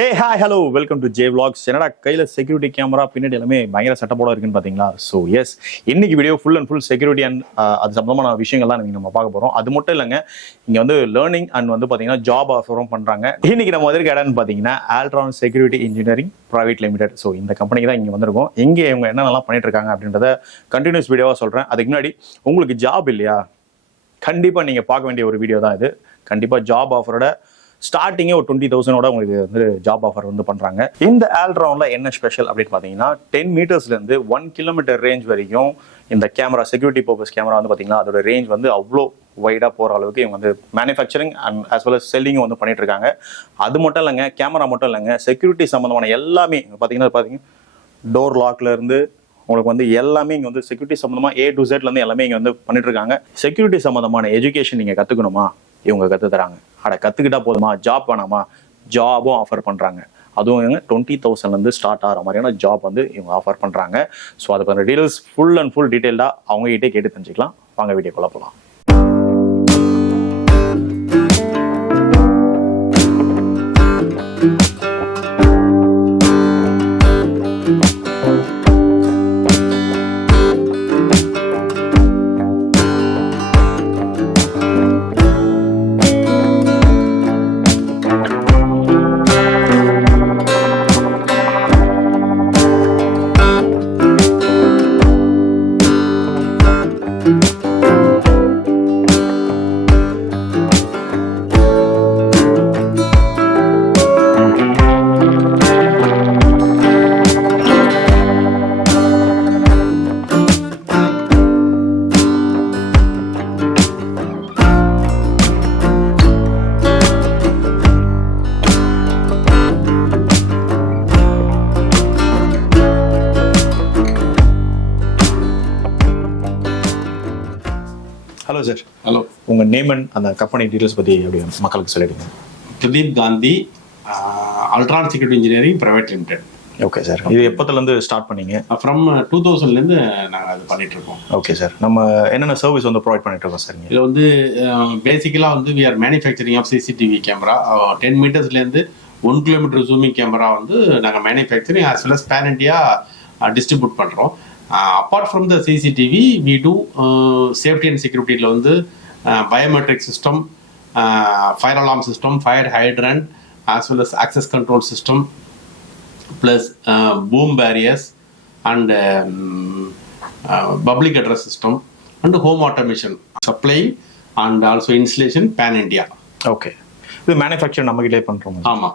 Hey, hi, hello, welcome to J Vlogs. என்னடா கையில security camera பின்னாடி எல்லாமே பயங்கர செட்டப்போட இருக்குன்னு பாத்தீங்களா? ஸோ எஸ், இன்னைக்கு video full and full security and அது சம்பந்தமான விஷயங்கள் தான் நம்ம பார்க்க போறோம். அது மட்டும் இல்லைங்க, இங்க வந்து லேர்னிங் அண்ட் வந்து பாத்தீங்கன்னா ஜாப் ஆஃபரும் பண்றாங்க. இன்னைக்கு நம்ம எதற்கு இடம்னு பாத்தீங்கன்னா Altron security engineering private limited. So இந்த கம்பெனிக்கு தான் இங்க வந்திருக்கோம். இங்க இவங்க என்னென்னலாம் பண்ணிட்டு இருக்காங்க அப்படின்றத கண்டினியூஸ் வீடியோவா சொல்றேன். அதுக்கு முன்னாடி உங்களுக்கு ஜாப் இல்லையா, கண்டிப்பா நீங்க பார்க்க வேண்டிய ஒரு வீடியோ தான் இது. கண்டிப்பா ஜாப் ஆஃபரோட ஸ்டார்டிங்கே ஒரு 20,000 உங்களுக்கு வந்து ஜாப் ஆஃபர் வந்து பண்றாங்க. இந்த ஆல்ட்ரான்ல என்ன ஸ்பெஷல் அப்படின்னு பாத்தீங்கன்னா 10 மீட்டர்ஸ்ல இருந்து 1 கிலோமீட்டர் ரேஞ்ச் வரைக்கும் இந்த கேமரா, செக்யூரிட்டி பர்பஸ் கேமரா வந்து பாத்தீங்கன்னா அதோட ரேஞ்ச் வந்து அவ்வளோ வைடா போற அளவுக்கு இவங்க வந்து manufacturing and as well as செல்லிங்கும் வந்து பண்ணிட்டு இருக்காங்க. அது மட்டும் இல்லைங்க, கேமரா மட்டும் இல்லைங்க, செக்யூரிட்டி சம்பந்தமான எல்லாமே பாத்தீங்கன்னா டோர் லாக்ல இருந்து உங்களுக்கு வந்து எல்லாமே இங்க வந்து செக்யூரிட்டி சம்பந்தமா A to Z இருந்து எல்லாமே இங்க வந்து பண்ணிட்டு இருக்காங்க. செக்யூரிட்டி சம்பந்தமான எஜுகேஷன் நீங்க கத்துக்கணுமா, இவங்க கத்து தராங்க. கத்துக்கிட்டா போதுமா, ஜாப் வேணாமா, ஜாபும் ஆஃபர் பண்றாங்க. அதுவும் இவங்க 20,000 இருந்து ஸ்டார்ட் ஆகிற மாதிரியான ஜாப் வந்து இவங்க ஆஃபர் பண்றாங்க. ஸோ அதுக்கான டீடைல்ஸ் ஃபுல் அண்ட் ஃபுல் டீடைல்டா அவங்க கிட்டே கேட்டு தெரிஞ்சுக்கலாம். வாங்க வீடியோக்குள்ள போகலாம். Hello sir. ஹலோ, உங்க நேம் அண்ட் அந்த கம்பெனி டீடைல்ஸ் பத்தி அப்படி மக்களுக்கு சொல்லிடுங்க. Pradeep Gandhi, Ultron security engineering private limited. Okay sir. இது எப்போதுலேருந்து ஸ்டார்ட் பண்ணீங்க? ஃப்ரம் 2000லேருந்து நாங்கள் அது பண்ணிட்டு இருக்கோம். Okay sir. நம்ம என்னென்ன சர்வீஸ் வந்து ப்ரொவைட் பண்ணிட்டு இருக்கோம் சார்? இதில் வந்து பேசிக்கலாக வந்து we are manufacturing of CCTV camera. 10 மீட்டர்ஸ்லேருந்து 1 கிலோமீட்டர் ஜூமிங் கேமரா வந்து நாங்கள் manufacturing as well as pan India distribute பண்ணுறோம். Apart from the CCTV we do safety and செக்யூரிட்டியில் வந்து biometric system, fire alarm system, fire hydrant, as well as access control system, plus boom barriers and public address system and home automation supply and also installation pan India. Okay. இது manufacture நம்ம கிட்டே பண்றோம். ஆமா,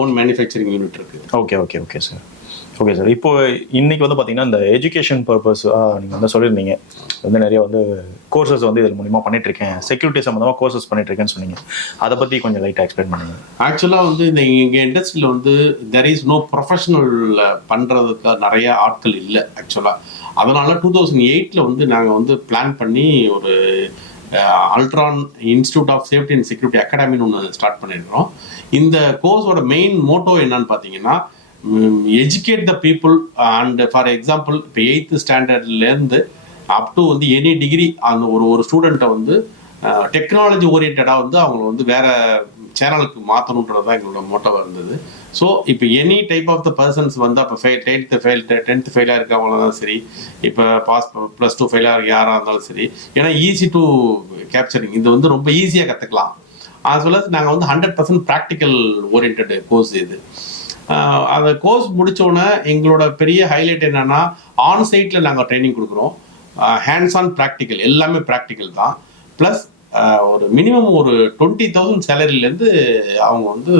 own manufacturing unit இருக்கு. Okay okay okay sir. Okay sir. இப்போ இன்னைக்கு வந்து பார்த்தீங்கன்னா இந்த எஜுகேஷன் பர்பஸ் நீங்கள் வந்து சொல்லியிருந்தீங்க, வந்து நிறைய வந்து கோர்சஸ் வந்து இதன் மூலியமாக பண்ணிட்டு இருக்கேன், செக்யூரிட்டி சம்மந்தமாக கோர்சஸ் பண்ணிட்டு இருக்கேன்னு சொன்னீங்க. அதை பற்றி கொஞ்சம் லைட்டாக எக்ஸ்பிளைன் பண்ணுங்க. ஆக்சுவலாக வந்து இந்த எங்கள் இண்டஸ்ட்ரியில் வந்து தெர் இஸ் நோ ப்ரொஃபஷனல் பண்ணுறதுக்கு நிறைய ஆட்கள் இல்லை ஆக்சுவலாக. அதனால 2008 வந்து நாங்கள் வந்து பிளான் பண்ணி ஒரு Ultron institute of safety and security அகாடமின்னு ஒன்று ஸ்டார்ட் பண்ணியிருக்கிறோம். இந்த கோர்ஸோட மெயின் மோட்டோ என்னன்னு பார்த்தீங்கன்னா, educate the people. And for example இப்போ 8th ஸ்டாண்டர்ட்லேருந்து அப் டு வந்து எனி டிகிரி அந்த ஒரு ஸ்டூடெண்ட்டை வந்து டெக்னாலஜி ஓரியன்டாக வந்து அவங்கள வந்து வேற சேனலுக்கு மாற்றணுன்றது தான் எங்களோட மோட்டோவாக இருந்தது. ஸோ இப்போ any type of the persons வந்து அப்போ 10th ஃபெயிலாக இருக்கவங்களாம் தான் சரி, இப்போ +2 ஃபெயிலாக யாராக இருந்தாலும் சரி, ஏன்னா ஈஸி டு கேப்சரிங் இது வந்து ரொம்ப ஈஸியாக கற்றுக்கலாம். அது சொல்ல நாங்கள் வந்து 100% ப்ராக்டிக்கல் ஓரியன்ட் கோர்ஸ் இது. அந்த கோர்ஸ் முடித்தோடனே எங்களோட பெரிய ஹைலைட் என்னன்னா, ஆன் சைட்டில் நாங்கள் ட்ரைனிங் கொடுக்குறோம். ஹேண்ட்ஸ் ஆன் ப்ராக்டிக்கல், எல்லாமே ப்ராக்டிக்கல் தான். ப்ளஸ் ஒரு மினிமம் ஒரு 20,000 சேலரியிலேருந்து அவங்க வந்து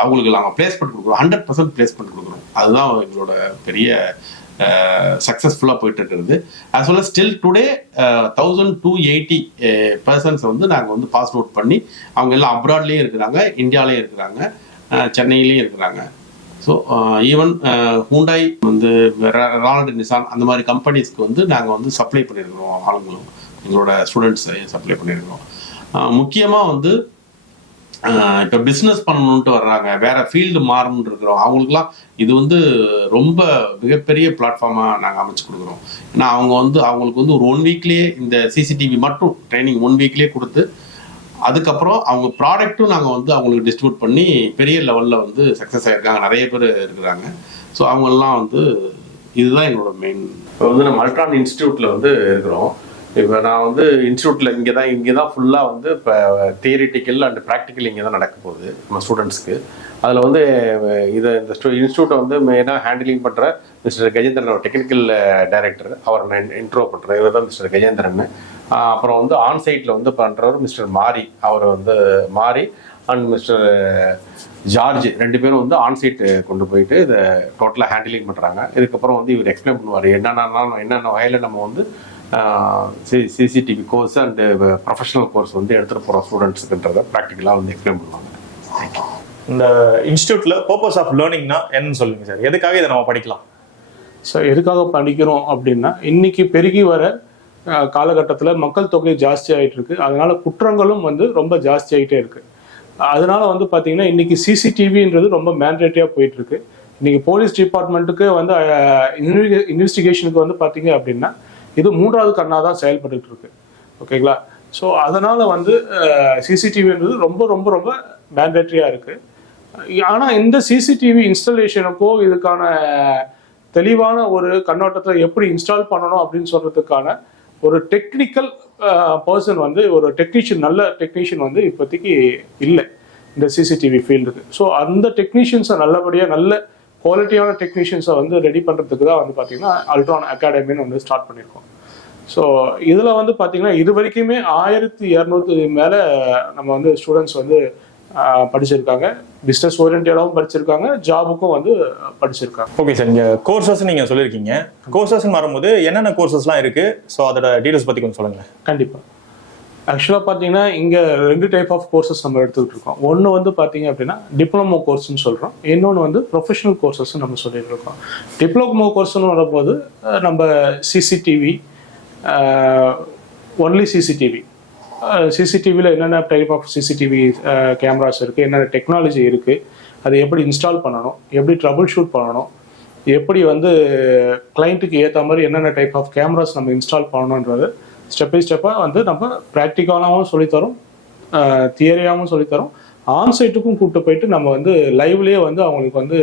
அவங்களுக்கு நாங்கள் பிளேஸ்மெண்ட் கொடுக்குறோம். 100% பிளேஸ்மெண்ட் கொடுக்குறோம். அதுதான் எங்களோட பெரிய சக்ஸஸ்ஃபுல்லாக போயிட்டு இருக்கிறது. As well still today 1280 persons வந்து நாங்கள் வந்து பாஸ் அவுட் பண்ணி அவங்க எல்லாம் அப்ராட்லேயும் இருக்கிறாங்க, இந்தியாவிலையும் இருக்கிறாங்க, சென்னையிலையும் இருக்கிறாங்க. ஸோ ஈவன் ஹூண்டாய் வந்து ரால்ட் நிசான் அந்த மாதிரி கம்பெனிஸ்க்கு வந்து நாங்கள் வந்து சப்ளை பண்ணியிருக்கிறோம். ஆளுங்களும் எங்களோட ஸ்டூடெண்ட்ஸை சப்ளை பண்ணியிருக்கிறோம். முக்கியமாக வந்து இப்போ பிஸ்னஸ் பண்ணணுன்ட்டு வர்றாங்க, வேற ஃபீல்டு மாறணுன்ட்டு இருக்கிறோம், அவங்களுக்குலாம் இது வந்து ரொம்ப மிகப்பெரிய பிளாட்ஃபார்மாக நாங்கள் அமைச்சு கொடுக்குறோம். ஏன்னா அவங்க வந்து அவங்களுக்கு வந்து ஒரு 1 வீக்லேயே இந்த சிசிடிவி மட்டும் ட்ரைனிங் 1 வீக்லேயே கொடுத்து அதுக்கப்புறம் அவங்க ப்ராடக்ட்டும் நாங்கள் வந்து அவங்களுக்கு டிஸ்ட்ரிபியூட் பண்ணி பெரிய லெவலில் வந்து சக்ஸஸ் ஆகிருக்காங்க, நிறைய பேர் இருக்கிறாங்க. ஸோ அவங்கெல்லாம் வந்து இதுதான் எங்களோட மெயின். இப்போ வந்து நம்ம அல்ட்ரான் இன்ஸ்டியூட்டில் வந்து இருக்கிறோம். இப்போ நான் வந்து இன்ஸ்டியூட்டில் இங்கே தான் ஃபுல்லாக வந்து இப்போ தியரிட்டிக்கல் அண்ட் ப்ராக்டிக்கல் இங்கே தான் நடக்க போகுது நம்ம ஸ்டூடெண்ட்ஸ்க்கு. அதில் வந்து இந்த இன்ஸ்டியூட்டை வந்து மெயினாக ஹேண்டிலிங் பண்ணுற மிஸ்டர் கஜேந்திரன், டெக்னிக்கல் டைரக்டர், அவர் நான் இன்ட்ரோ பண்ணுறேன். இவர் தான் மிஸ்டர் கஜேந்திரன். அப்புறம் வந்து ஆன்சைட்டில் வந்து பண்ணுறவர் மிஸ்டர் மாரி, அவர் வந்து மாரி அண்ட் மிஸ்டர் ஜார்ஜ், 2 பேரும் வந்து ஆன்சைட் கொண்டு போயிட்டு இதை டோட்டலாக ஹேண்டிலிங் பண்ணுறாங்க. இதுக்கப்புறம் வந்து இவர் எக்ஸ்பிளைன் பண்ணுவார் என்னென்ன வகையில் நம்ம வந்து CCTV course and professional course வந்து எடுத்துகிட்டு போகிற ஸ்டூடெண்ட்ஸுக்குன்றதை ப்ராக்டிக்கலாக வந்து எக்ஸ்பிளைன் பண்ணுவாங்க. இந்த இன்ஸ்டியூட்ல பர்பஸ் ஆஃப் லேர்னிங்னா என்னன்னு சொல்லுங்க சார். எதுக்காக இதை நம்ம படிக்கலாம்? ஸோ எதுக்காக படிக்கிறோம் அப்படின்னா, இன்னைக்கு பெருகி வர காலகட்டத்தில் மக்கள் தொகை ஜாஸ்தி ஆகிட்டு இருக்கு. அதனால குற்றங்களும் வந்து ரொம்ப ஜாஸ்தி ஆகிட்டே இருக்கு. அதனால வந்து பார்த்தீங்கன்னா இன்னைக்கு சிசிடிவின்றது ரொம்ப மேண்டேட்டரியாக போயிட்டு இருக்கு. இன்னைக்கு போலீஸ் டிபார்ட்மெண்ட்டுக்கு வந்து இன்வெஸ்டிகேஷனுக்கு வந்து பார்த்தீங்க அப்படின்னா இது 3வது கண்ணாக தான் செயல்பட்டு இருக்கு. ஓகேங்களா? ஸோ அதனால வந்து சிசிடிவின்றது ரொம்ப ரொம்ப ரொம்ப மேண்டேட்டரியாக இருக்கு. ஆனால் இந்த சிசிடிவி இன்ஸ்டாலேஷனுக்கோ இதுக்கான தெளிவான ஒரு கண்ணோட்டத்தில் எப்படி இன்ஸ்டால் பண்ணணும் அப்படின்னு சொல்றதுக்கான ஒரு டெக்னிக்கல் பர்சன் வந்து, ஒரு டெக்னீஷியன், நல்ல டெக்னீஷியன் வந்து இப்போதைக்கு இல்லை இந்த சிசிடிவி ஃபீல்டுக்கு. ஸோ அந்த டெக்னீஷியன்ஸை நல்லபடியாக நல்ல குவாலிட்டியான டெக்னீஷியன்ஸை வந்து ரெடி பண்ணுறதுக்கு தான் வந்து பார்த்தீங்கன்னா அல்ட்ரான் அகாடமின்னு வந்து ஸ்டார்ட் பண்ணியிருக்கோம். ஸோ இதில் வந்து பார்த்தீங்கன்னா இது வரைக்குமே 1200 மேலே நம்ம வந்து ஸ்டூடெண்ட்ஸ் வந்து படிச்சிருக்காங்க. பிஸ்னஸ் ஓரியன்டாகவும் படிச்சிருக்காங்க, ஜாபுக்கும் வந்து படிச்சிருக்காங்க. ஓகே சார், இங்கே கோர்சஸ் நீங்கள் சொல்லியிருக்கீங்க. கோர்சஸ்ன்னு வரும்போது என்னென்ன கோர்சஸ்லாம் இருக்குது? ஸோ அதோட டீட்டெயில்ஸ் பற்றி கொஞ்சம் சொல்லுங்கள். கண்டிப்பாக. ஆக்சுவலாக பார்த்தீங்கன்னா இங்கே 2 டைப் ஆஃப் கோர்சஸ் நம்ம எடுத்துக்கிட்டு இருக்கோம். ஒன்று வந்து பார்த்தீங்க அப்படின்னா டிப்ளமோ கோர்ஸ்ன்னு சொல்கிறோம், இன்னொன்று வந்து ப்ரொஃபஷனல் கோர்சஸ்ன்னு நம்ம சொல்லிட்டு இருக்கோம். டிப்ளமோ கோர்ஸ்ன்னு வரும்போது நம்ம சிசிடிவி, ஒன்லி சிசிடிவியில் என்னென்ன டைப் ஆஃப் சிசிடிவி கேமராஸ் இருக்குது, என்னென்ன டெக்னாலஜி இருக்குது, அதை எப்படி இன்ஸ்டால் பண்ணணும், எப்படி ட்ரபிள் ஷூட் பண்ணணும், எப்படி வந்து கிளைண்ட்டுக்கு ஏற்ற மாதிரி என்னென்ன டைப் ஆஃப் கேமராஸ் நம்ம இன்ஸ்டால் பண்ணணுன்றது ஸ்டெப் பை ஸ்டெப்பாக வந்து நம்ம ப்ராக்டிக்கலாகவும் சொல்லித்தரோம், தியரியாகவும் சொல்லித்தரோம். ஆன்சைட்டுக்கும் கூப்பிட்டு போயிட்டு நம்ம வந்து லைவ்லேயே வந்து அவங்களுக்கு வந்து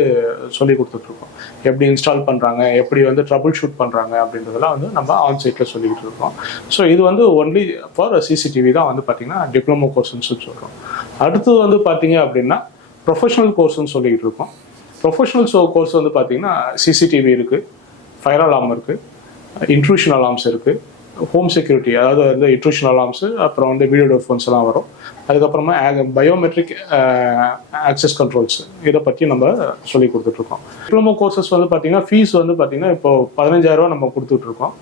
சொல்லி கொடுத்துட்ருக்கோம். எப்படி இன்ஸ்டால் பண்ணுறாங்க, எப்படி வந்து ட்ரபிள் ஷூட் பண்ணுறாங்க அப்படின்றதெல்லாம் வந்து நம்ம ஆன்சைட்டில் சொல்லிக்கிட்டு இருக்கோம். ஸோ இது வந்து ஒன்லி ஃபார் சிசிடிவி தான் வந்து பார்த்திங்கன்னா டிப்ளமோ கோர்ஸ்ன்னு சொல்கிறோம். அடுத்தது வந்து பார்த்தீங்க அப்படின்னா ப்ரொஃபஷனல் கோர்ஸ்ன்னு சொல்லிக்கிட்டு இருக்கோம். ப்ரொஃபஷனல் கோர்ஸ் வந்து பார்த்திங்கன்னா சிசிடிவி இருக்குது, ஃபயர் அலார்ம் இருக்குது, இன்ட்ரூஷன் அலார்ம்ஸ் இருக்குது, ஹோம் செக்யூரிட்டி, அதாவது வந்து இன்ட்ரூஷன் அலார்ம்ஸு, அப்புறம் வந்து வீடியோ டோர்ஃபோன்ஸ் எல்லாம் வரும். அதுக்கப்புறமா பயோமெட்ரிக் ஆக்சஸ் கண்ட்ரோல்ஸ், இதை பற்றி நம்ம சொல்லி கொடுத்துட்ருக்கோம். டிப்ளமோ கோர்சஸ் வந்து பார்த்திங்கன்னா ஃபீஸ் வந்து பார்த்திங்கன்னா இப்போ 15,000 நம்ம கொடுத்துட்ருக்கோம்.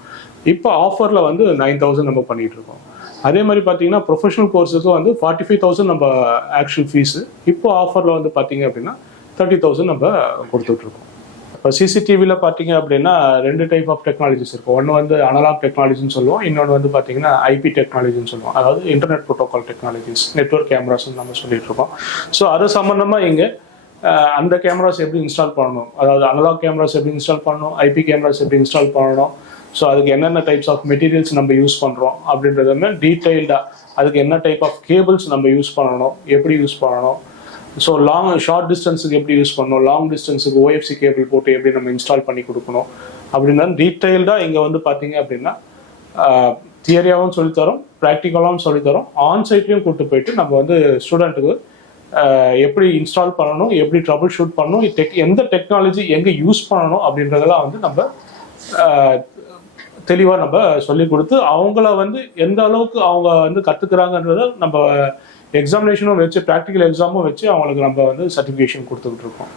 இப்போ ஆஃபரில் வந்து 9,000 நம்ம பண்ணிகிட்ருக்கோம். அதே மாதிரி பார்த்திங்கன்னா ப்ரொஃபஷனல் கோர்ஸுக்கு வந்து 45,000 நம்ம ஆக்சுவல் ஃபீஸு. இப்போ ஆஃபரில் வந்து பார்த்திங்க அப்படின்னா 30,000 நம்ம கொடுத்துட்ருக்கோம். இப்போ சிசிடிவியில் பார்த்தீங்க அப்படின்னா 2 டைப் ஆஃப் டெக்னாலஜிஸ் இருக்கும். ஒன்று வந்து அனலாக் டெக்னாலஜின்னு சொல்லுவோம், இன்னொன்று வந்து பார்த்தீங்கன்னா ஐபி டெக்னாலஜின்னு சொல்லுவோம், அதாவது இன்டர்நெட் ப்ரோட்டோகால் டெக்னாலஜிஸ், நெட்வொர்க் கேமராஸ்ன்னு நம்ம சொல்லிட்டு இருக்கோம். ஸோ அது சம்மந்தமாக இங்கே அந்த கேமராஸ் எப்படி இன்ஸ்டால் பண்ணணும், அதாவது அனலாக் கேமராஸ் எப்படி இன்ஸ்டால் பண்ணணும், ஐபி கேமராஸ் எப்படி இன்ஸ்டால் பண்ணணும், ஸோ அதுக்கு என்னென்ன டைப்ஸ் ஆஃப் மெட்டீரியல்ஸ் நம்ம யூஸ் பண்ணுறோம் அப்படின்றதுமே டீட்டெயில்டாக, அதுக்கு என்ன டைப் ஆஃப் கேபிள்ஸ் நம்ம யூஸ் பண்ணணும், எப்படி யூஸ் பண்ணணும், ஸோ ஷார்ட் டிஸ்டன்ஸுக்கு எப்படி யூஸ் பண்ணணும், லாங் டிஸ்டன்ஸுக்கு ஓஎஃப்சி கேபிள் போட்டு எப்படி நம்ம இன்ஸ்டால் பண்ணி கொடுக்கணும் அப்படின்னா டீட்டெயில்டாக இங்கே வந்து பார்த்தீங்க அப்படின்னா தியரியாகவும் சொல்லித்தரோம், ப்ராக்டிக்கலாகவும் சொல்லித்தரோம். ஆன்சைட்லையும் கூப்பிட்டு போயிட்டு நம்ம வந்து ஸ்டூடெண்ட்டுக்கு எப்படி இன்ஸ்டால் பண்ணணும், எப்படி ட்ரபிள் ஷூட் பண்ணணும், எந்த டெக்னாலஜி எங்கே யூஸ் பண்ணணும் அப்படின்றதெல்லாம் வந்து நம்ம தெளிவாக நம்ம சொல்லி கொடுத்து அவங்கள வந்து எந்த அளவுக்கு அவங்க வந்து கற்றுக்குறாங்கன்றத நம்ம எக்ஸாமினேஷனும் வச்சு, ப்ராக்டிக்கல் எக்ஸாமும் வச்சு அவங்களுக்கு நம்ம வந்து சர்டிஃபிகேஷன் கொடுத்துக்கிட்டு இருக்கோம்.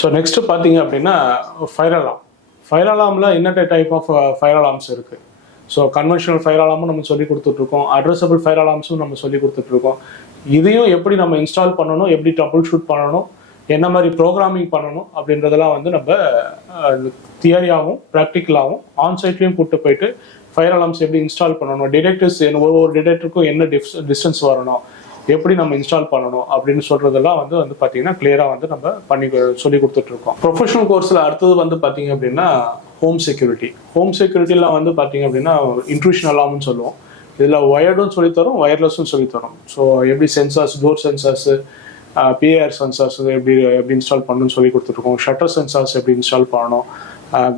ஸோ நெக்ஸ்ட்டு பார்த்தீங்க அப்படின்னா ஃபயர் அலார்ம். ஃபயர் அலார்மில் என்ன டைப் ஆஃப் ஃபயர் அலார்ம்ஸ் இருக்குது. ஸோ கன்வென்ஷனல் ஃபயர் அலார்மும் நம்ம சொல்லி கொடுத்துட்ருக்கோம், அட்ரஸபிள் ஃபயர் அலார்ம்ஸும் நம்ம சொல்லி கொடுத்துட்ருக்கோம். இதையும் எப்படி நம்ம இன்ஸ்டால் பண்ணணும், எப்படி ட்ரபிள் ஷூட் பண்ணணும், என்ன மாதிரி ப்ரோக்ராமிங் பண்ணணும் அப்படின்றதெல்லாம் வந்து நம்ம தியரியாகவும் ப்ராக்டிக்கலாகவும் ஆன்சைட்லையும் கூப்பிட்டு போயிட்டு ஃபயர் அலார்ம்ஸ் எப்படி இன்ஸ்டால் பண்ணணும், டிடெக்டர்ஸ் ஒவ்வொரு டிடெக்டருக்கும் என்ன டிஸ்டன்ஸ் வரணும், எப்படி நம்ம இன்ஸ்டால் பண்ணணும் அப்படின்னு சொல்றதெல்லாம் வந்து பார்த்தீங்கன்னா கிளியராக வந்து நம்ம பண்ணி சொல்லி கொடுத்துட்ருக்கோம். ப்ரொஃபஷனல் கோர்ஸில் அடுத்தது வந்து பார்த்தீங்க அப்படின்னா ஹோம் செக்யூரிட்டியில் வந்து பார்த்தீங்க அப்படின்னா இன்ட்ரூஷன் அலார்ம்னு சொல்லுவோம். இதில் ஒயர்டும் சொல்லித்தரோம், ஒயர்லெஸ்ஸும் சொல்லித்தரோம். ஸோ எப்படி sensors, door sensors, PAR sensors எப்படி இன்ஸ்டால் பண்ணணும்னு சொல்லி கொடுத்துட்ருக்கோம். ஷட்டர் சென்சார்ஸ் எப்படி இன்ஸ்டால் பண்ணணும்,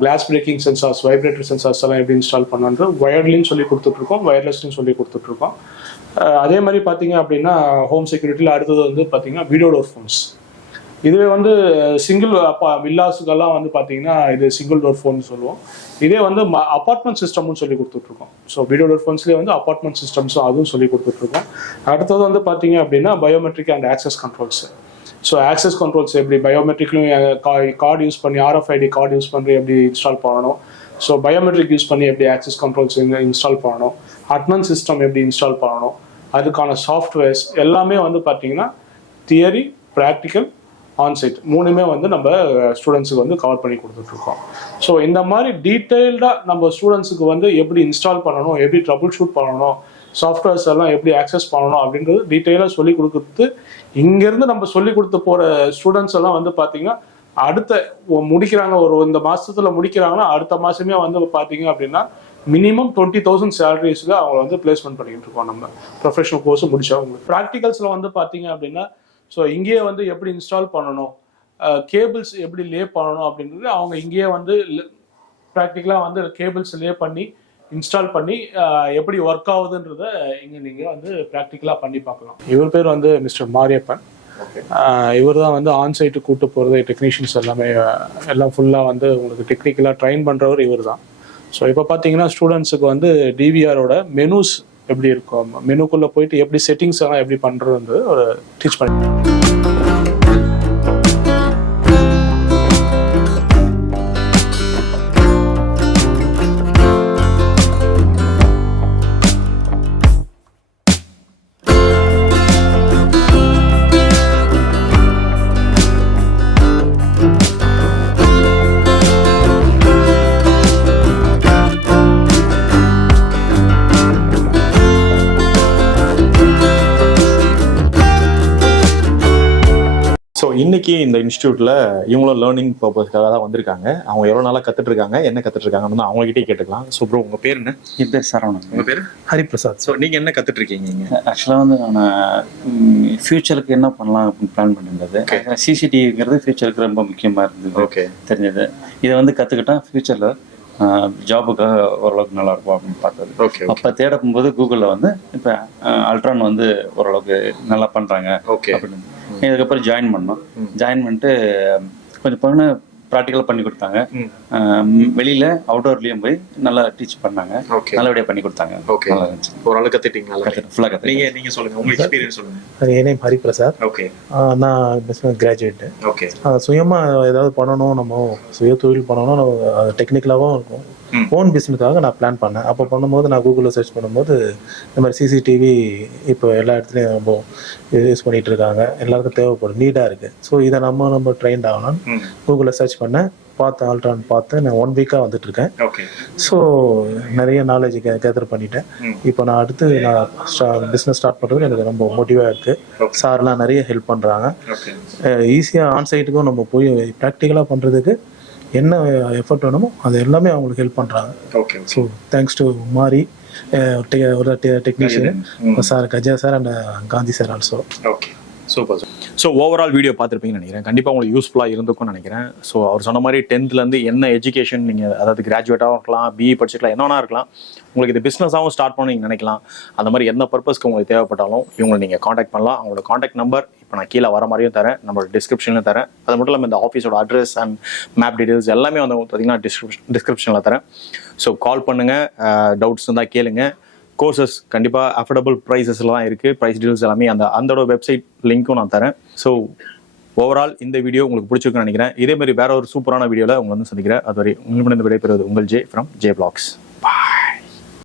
glass breaking sensors, vibrator sensors எல்லாம் எப்படி இன்ஸ்டால் பண்ணணுன்றது ஒயர்லையும் சொல்லி கொடுத்துட்ருக்கோம், ஒயர்லெஸ்லையும் சொல்லி கொடுத்துட்ருக்கோம். அதே மாதிரி பார்த்தீங்க அப்படின்னா ஹோம் செக்யூரிட்டியில் அடுத்தது வந்து பார்த்தீங்கன்னா வீடியோ டோர் ஃபோன்ஸ். இதுவே வந்து சிங்கிள் வில்லாஸுக்கெல்லாம் வந்து பார்த்தீங்கன்னா இது சிங்கிள் டோர் ஃபோன் சொல்லுவோம். இதே வந்து அப்பார்ட்மெண்ட் சிஸ்டம்னு சொல்லி கொடுத்துட்ருக்கோம். ஸோ வீடியோ டோர் ஃபோன்ஸ்லேயே வந்து அப்பார்ட்மெண்ட் சிஸ்டம்ஸும் அதுவும் சொல்லி கொடுத்துட்ருக்கோம். அடுத்தது வந்து பார்த்தீங்க அப்படின்னா biometric and access controls. So access controls எப்படி பயோமெட்ரிக்லையும் கார்டு யூஸ் பண்ணி RFID கார்டு யூஸ் பண்ணி எப்படி இன்ஸ்டால் பண்ணணும், ஸோ பயோமெட்ரிக் யூஸ் பண்ணி எப்படி ஆக்சஸ் கண்ட்ரோல்ஸ் இன்ஸ்டால் பண்ணணும், அட்மன் சிஸ்டம் எப்படி இன்ஸ்டால் பண்ணணும், அதுக்கான சாஃப்ட்வேர்ஸ் எல்லாமே வந்து பார்த்தீங்கன்னா தியரி, ப்ராக்டிக்கல், ஆன்சைட் மூணுமே வந்து நம்ம ஸ்டூடெண்ட்ஸுக்கு வந்து கவர் பண்ணி கொடுத்துட்ருக்கோம். ஸோ இந்த மாதிரி டீட்டெயில்டாக நம்ம ஸ்டூடெண்ட்ஸுக்கு வந்து எப்படி இன்ஸ்டால் பண்ணணும், எப்படி ட்ரபிள் ஷூட் பண்ணணும், சாஃப்ட்வேர்ஸ் எல்லாம் எப்படி ஆக்சஸ் பண்ணணும் அப்படின்றது டீட்டெயிலாக சொல்லி கொடுக்குறது. இங்கேருந்து நம்ம சொல்லி கொடுத்து போகிற ஸ்டூடெண்ட்ஸ் எல்லாம் வந்து பார்த்தீங்கன்னா அடுத்த முடிக்கிறாங்க, இந்த மாதத்தில் முடிக்கிறாங்கன்னா அடுத்த மாதமே வந்து பார்த்தீங்க அப்படின்னா மினிமம் 20,000 சேலரிஸில் அவங்க வந்து பிளேஸ்மெண்ட் பண்ணிக்கிட்டு இருக்கோம் நம்ம ப்ரொஃபஷனல் கோர்ஸ் முடிச்சவங்க. ப்ராக்டிகல்ஸில் வந்து பார்த்தீங்க அப்படின்னா ஸோ இங்கேயே வந்து எப்படி இன்ஸ்டால் பண்ணணும், கேபிள்ஸ் எப்படி லே பண்ணணும் அப்படின்றது அவங்க இங்கேயே வந்து ப்ராக்டிக்கலாக வந்து கேபிள்ஸ் லே பண்ணி இன்ஸ்டால் பண்ணி எப்படி ஒர்க் ஆகுதுன்றத இங்கே நீங்கள் வந்து ப்ராக்டிக்கலாக பண்ணி பார்க்கலாம். இவர் பேர் வந்து மிஸ்டர் மாரியப்பன். இவர் தான் வந்து ஆன்சைட்டு கூப்பிட்டு போகிறது, டெக்னீஷியன்ஸ் எல்லாமே எல்லாம் ஃபுல்லாக வந்து உங்களுக்கு டெக்னிக்கலாக ட்ரைன் பண்ணுறவர் இவர் தான். ஸோ இப்போ பார்த்தீங்கன்னா ஸ்டூடெண்ட்ஸுக்கு வந்து டிவிஆரோட மெனூஸ் எப்படி இருக்கும், மெனுக்குள்ளே போயிட்டு எப்படி செட்டிங்ஸ் எல்லாம் எப்படி பண்ணுறது ஒரு டீச் பண்ணி. ஸோ இன்னைக்கு இந்த இன்ஸ்டியூட்டில் இவங்களும் லேர்னிங் பர்பஸ்க்காக தான் வந்திருக்காங்க. அவங்க எவ்வளோ நாளாக கற்றுட்டு இருக்காங்க, என்ன கற்றுட்டு இருக்காங்கன்னு அவங்ககிட்டே கேட்டுக்கலாம். ஸோ ப்ரோ, உங்கள் பேர் என்ன? என் பேர் சரவணன். உங்கள் பேர்? ஹரிபிரசாத். ஸோ நீங்கள் என்ன கற்றுட்டு இருக்கீங்க இங்கே? ஆக்சுவலாக வந்து நான் ஃபியூச்சருக்கு என்ன பண்ணலாம் அப்படின்னு பிளான் பண்ணியிருந்தது. CCTVங்கிறது ஃபியூச்சருக்கு ரொம்ப முக்கியமாக இருந்தது. ஓகே, தெரிஞ்சது. இதை வந்து கற்றுக்கிட்டா ஃபியூச்சரில் ஜாபுக்காக ஓரளவுக்கு நல்லா இருக்கும் அப்படின்னு பார்த்தது. ஓகே. அப்போ தேட போகும்போது கூகுளில் வந்து இப்போ அல்ட்ரான் வந்து ஓரளவுக்கு நல்லா பண்ணுறாங்க அப்படின்னு. இதுக்கப்புறம் ஜாயின் பண்ணோம். ஜாயின் பண்ணிட்டு கொஞ்சம் பொண்ணு ப்ராக்டிக்கலாக பண்ணி கொடுத்தாங்க. வெளியில் அவுட்டோர்லேயும் போய் நல்லா டீச் பண்ணாங்க, நல்லபடியாக பண்ணி கொடுத்தாங்க. ஓகே, நல்லா இருந்துச்சு. ஓரளவு கற்றுட்டீங்களா? ஃபுல்லாக கற்றுங்க. நீங்கள் சொல்லுங்கள், உங்கள் எக்ஸ்பீரியன்ஸ் சொல்லுங்கள். என் நேம் ஹரிபிரசாத். ஓகே. நான் பிஸ்னஸ் கிராஜுவேட்டு. ஓகே. சுயமாக ஏதாவது பண்ணணும், நம்ம சுய தொழில் பண்ணணும், நம்ம டெக்னிக்கலாகவும் இருக்கும். ஓன் பிஸ்னஸுக்காக நான் பிளான் பண்ணேன். அப்போ பண்ணும்போது நான் கூகுளில் சர்ச் பண்ணும்போது இந்த மாதிரி CCTV இப்போ எல்லா இடத்துலையும் ரொம்ப யூஸ் பண்ணிகிட்டு இருக்காங்க, எல்லாருக்கும் தேவைப்படும், நீடாக இருக்குது. ஸோ இதை நம்ம ட்ரெயின்ட் ஆகணும்னு கூகுளில் சர்ச் பண்ணேன், பார்த்தேன், ஆல்ட்ரான் பார்த்தேன். நான் 1 வீக்காக வந்துட்டுருக்கேன். ஸோ நிறைய நாலேஜ் கேதர் பண்ணிட்டேன். இப்போ நான் அடுத்து நான் பிஸ்னஸ் ஸ்டார்ட் பண்ணுறதுக்கு எனக்கு ரொம்ப மோட்டிவாக இருக்குது. சார்லாம் நிறைய ஹெல்ப் பண்ணுறாங்க. ஈஸியாக ஆன்சைட்டுக்கும் நம்ம போய் ப்ராக்டிக்கலாக பண்ணுறதுக்கு என்ன எஃபர்ட் வேணுமோ அது எல்லாமே அவங்களுக்கு ஹெல்ப் பண்ணுறாங்க. ஓகே. ஸோ தேங்க்ஸ் டு மாரி ஒரு technician sir, Gaja sir and Gandhi sir also. Okay, super. So overall video பார்த்துருப்பீங்கன்னு நினைக்கிறேன். கண்டிப்பாக உங்களுக்கு யூஸ்ஃபுல்லாக இருந்திருக்கும்னு நினைக்கிறேன். ஸோ அவர் சொன்ன மாதிரி 10th என்ன எஜுகேஷன் நீங்கள், அதாவது கிராஜுவேட்டாகவும் இருக்கலாம், BE படிச்சுக்கலாம், என்ன வேணா இருக்கலாம், உங்களுக்கு இது பிஸ்னஸாகவும் ஸ்டார்ட் பண்ண நீங்கள் நினைக்கலாம். அந்த மாதிரி எந்த பர்பஸ்க்கு உங்களுக்கு தேவைப்பட்டாலும் இவங்களை நீங்கள் காண்டாக்ட் பண்ணலாம். அவங்களோட காண்டாக்ட் நம்பர் இப்போ நான் கீழே வர மாதிரியும் தரேன், நம்மளோட டிஸ்கிரிப்ஷன்லையும் தரேன். அது மட்டும் இல்லாமல் இந்த ஆஃபீஸோட அட்ரஸ் அண்ட் மேப் டீட்டெயில்ஸ் எல்லாமே வந்து பார்த்தீங்கன்னா டிஸ்கிரிப்ஷனில் தரேன். ஸோ கால் பண்ணுங்கள், டவுட்ஸ் இருந்தால் கேளுங்க. கோர்சஸ் கண்டிப்பாக அஃபோர்டபுள் ப்ரைஸஸில் தான் இருக்குது. ப்ரைஸ் டீல்ஸ் எல்லாமே அந்த வெப்சைட் லிங்க்கும் நான் தரேன். ஸோ ஓவரால் இந்த வீடியோ உங்களுக்கு பிடிச்சிருக்குன்னு நினைக்கிறேன். இதே மாதிரி வேற ஒரு சூப்பரான வீடியோவில் உங்களை வந்து சந்திக்கிறேன். அதுவரை உங்களுக்கு விடைபெறுவது உங்கள் ஜே ஃப்ரம் J Vlogs.